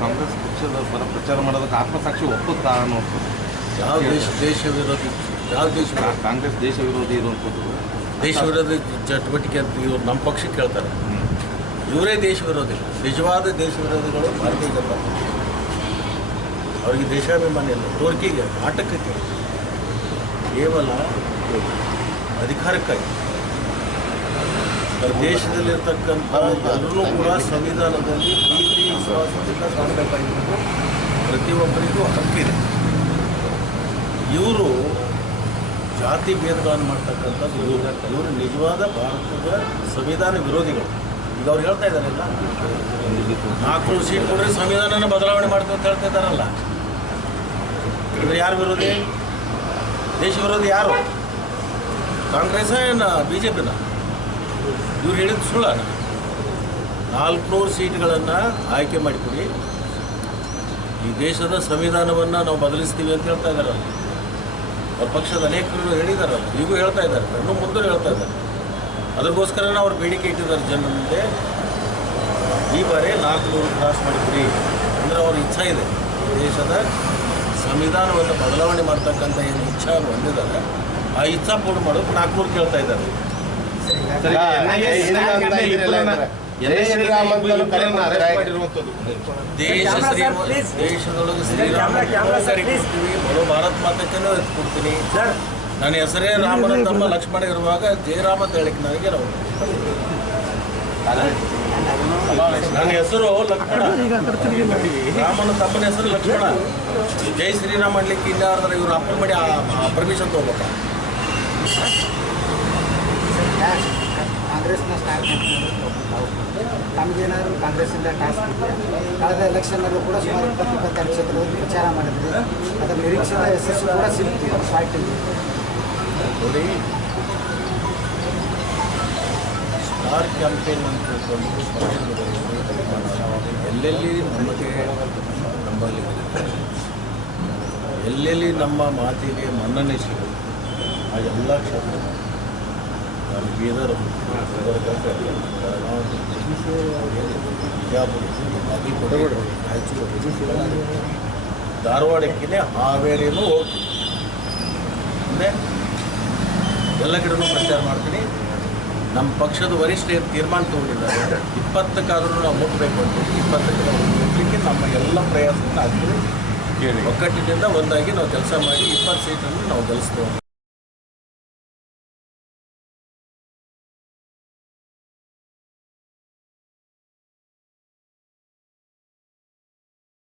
ಕಾಂಗ್ರೆಸ್ ಪಕ್ಷದ ಪರ ಪ್ರಚಾರ ಮಾಡೋದಕ್ಕೆ ಆತ್ಮಸಾಕ್ಷಿ ಒಪ್ಪುತ್ತಾ ಅನ್ನೋದು ಯಾವ ದೇಶ ದೇಶ ವಿರೋಧಿ ಯಾವ ದೇಶ ಕಾಂಗ್ರೆಸ್ ದೇಶ ವಿರೋಧಿ ಇರುವಂಥದ್ದು. ದೇಶ ವಿರೋಧಿ ಚಟುವಟಿಕೆ ಅಂತ ಇವರು ನಮ್ಮ ಪಕ್ಷಕ್ಕೆ ಕೇಳ್ತಾರೆ ಇವರೇ ದೇಶ ವಿರೋಧಿ ನಿಜವಾದ ದೇಶ ವಿರೋಧಿಗಳು ಭಾರತೀಯ ಜನತಾ ಪಕ್ಷ. ಅವರಿಗೆ ದೇಶಾಭಿಮಾನಿ ಇಲ್ಲ ಟೋರ್ಕಿಗೆ ಕೇಳಿ. ಕೇವಲ ಅಧಿಕಾರಕ್ಕಾಗಿ. ದೇಶದಲ್ಲಿರ್ತಕ್ಕಂಥ ಎಲ್ಲರೂ ಕೂಡ ಸಂವಿಧಾನದಲ್ಲಿ ಪ್ರೀತಿ ವಿಶ್ವಾಸದಿಂದ ಕಾಣಬೇಕಾಗಿರೋದು ಪ್ರತಿಯೊಬ್ಬರಿಗೂ ಹಕ್ಕಿದೆ. ಇವರು ಜಾತಿ ಭೇದಗಳನ್ನು ಮಾಡ್ತಕ್ಕಂಥದ್ದು ಇವರು. ಇವರು ನಿಜವಾದ ಭಾರತದ ಸಂವಿಧಾನ ವಿರೋಧಿಗಳು. ಈಗ ಅವ್ರು ಹೇಳ್ತಾ ಇದ್ದಾರಲ್ಲ, ನಾಲ್ಕು ಸೀಟ್ ಕೊಟ್ಟರೆ ಸಂವಿಧಾನನ ಬದಲಾವಣೆ ಮಾಡ್ತೀವಿ ಅಂತ ಹೇಳ್ತಾ ಇದ್ದಾರಲ್ಲ. ಇವರು ಯಾರು ವಿರೋಧಿ? ದೇಶ ವಿರೋಧಿ ಯಾರು? ಕಾಂಗ್ರೆಸ್ ಏನ ಬಿ ಜೆ ಪಿನ ಇವ್ರು ಹೇಳಿದ ಸುಳ್ಳ ನಾಲ್ಕುನೂರು ಸೀಟ್ಗಳನ್ನು ಆಯ್ಕೆ ಮಾಡಿಕೊಡಿ. ಈ ದೇಶದ ಸಂವಿಧಾನವನ್ನು ನಾವು ಬದಲಿಸ್ತೀವಿ ಅಂತ ಹೇಳ್ತಾ ಇದ್ದಾರಲ್ಲ ಅವ್ರ. ಪಕ್ಷದ ಅನೇಕರು ಹೇಳಿದಾರಲ್ಲ ಈಗೂ ಹೇಳ್ತಾ ಇದ್ದಾರೆ ಇನ್ನೂ ಮುಂದೆ ಹೇಳ್ತಾ ಇದ್ದಾರೆ ಅದಕ್ಕೋಸ್ಕರನೇ ಅವ್ರು ಬೇಡಿಕೆ ಇಟ್ಟಿದ್ದಾರೆ ಜನರ ಮುಂದೆ. ಈ ಬಾರಿ ನಾಲ್ಕುನೂರು ಕ್ರಾಸ್ ಮಾಡಿದ್ರಿ ಅಂದರೆ ಅವ್ರ ಇಚ್ಛಾ ಇದೆ. ದೇಶದ ಸಂವಿಧಾನವನ್ನು ಬದಲಾವಣೆ ಮಾಡ್ತಕ್ಕಂಥ ಏನು ಇಚ್ಛಾ ಅವ್ರು ಹೊಂದಿದ್ದಾರೆ, ಆ ಇಚ್ಛಾ ಪೂರ್ಣ ಮಾಡೋದು ನಾಲ್ಕುನೂರು ಕೇಳ್ತಾ ಇದ್ದಾರೆ. ದೇಶದೊಳಗೆ ಶ್ರೀರಾಮ ಭಾರತ್ ಮಾತಕ್ಕೂ ಕೊಡ್ತೀನಿ ಸರ್. ನನ್ನ ಹೆಸರೇ ರಾಮನ ತಮ್ಮ ಲಕ್ಷ್ಮಣ ಇರುವಾಗ ಜಯರಾಮ ಅಂತ ಹೇಳಿಕ್ ನನಗೆ ನಾವು ನನ್ನ ಹೆಸರು ಲಕ್ಷ್ಮಣ. ರಾಮನ ತಮ್ಮನ ಹೆಸರು ಲಕ್ಷ್ಮಣ. ಜೈ ಶ್ರೀರಾಮ್ ಮಾಡ್ಲಿಕ್ಕೆ ಇಲ್ಲಾರ್ದ್ರೆ ಇವ್ರು ಅಪ್ಪನ ಮಾಡಿ ಪರ್ಮಿಷನ್ ತೊಗೋಬೇಕ? ಕಾಂಗ್ರೆಸ್ನ ಸ್ಟಾರ್ ತಮಗೇನಾದ್ರು ಕಾಂಗ್ರೆಸ್ಸಿಂದ ಟಾಸ್ಕ್ ಇದೆ ಕಳೆದ ಎಲೆಕ್ಷನ್ನಲ್ಲೂ ಕೂಡ ಸುಮಾರು ಇಪ್ಪತ್ತು ಇಪ್ಪತ್ತೆರಡು ಕ್ಷೇತ್ರದಲ್ಲಿ ಪ್ರಚಾರ ಮಾಡಿದ್ವಿ ಅದರ ನಿರೀಕ್ಷಿತ ಯಶಸ್ಸು ಕೂಡ ಸಿಗುತ್ತೆ ಪಾರ್ಟಿಗೆ ನೋಡಿ ಸ್ಟಾರ್ ಕ್ಯಾಂಪೇನ್ ಅಂತ ಎಲ್ಲೆಲ್ಲಿ ನಮಗೆ ನಮ್ಮಲ್ಲಿ ಎಲ್ಲೆಲ್ಲಿ ನಮ್ಮ ಮಾತಿಗೆ ಮನ್ನಣೆ ಸಿಗುತ್ತೆ, ಆ ಎಲ್ಲ ಕ್ಷೇತ್ರ ನಾನು ಬೀದರ್ ಗುಲ್ಬರ್ಗ, ಬೆಳಗಾವಿ, ಬಿಜಾಪುರ ಬಾಗಲಕೋಟೆ, ರಾಯಚೂರು ಧಾರವಾಡಕ್ಕೆ ಹಾವೇರಿನೂ ಹೋಗ್ತೀನಿ. ಅಂದರೆ ಎಲ್ಲ ಕಡೆ ಪ್ರಚಾರ ಮಾಡ್ತೀನಿ. ನಮ್ಮ ಪಕ್ಷದ ವರಿಷ್ಠ ಏನು ತೀರ್ಮಾನ ತಗೊಂಡಿದ್ದಾರೆ. ಇಪ್ಪತ್ತಕ್ಕಾದರೂ ನಾವು ಮುಟ್ಟಬೇಕು ಅಂತ ಇಪ್ಪತ್ತಕ್ಕೆ ನಾವು ಮುಟ್ಟಲಿಕ್ಕೆ ನಮ್ಮ ಎಲ್ಲ ಪ್ರಯಾಸವನ್ನು ಆಗ್ತೀವಿ. ಒಕ್ಕಟ್ಟಿನಿಂದ ಒಂದಾಗಿ ನಾವು ಕೆಲಸ ಮಾಡಿ ಇಪ್ಪತ್ತು ಸೀಟನ್ನು ನಾವು ಗೆಲ್ಲಿಸ್ತೇವೆ.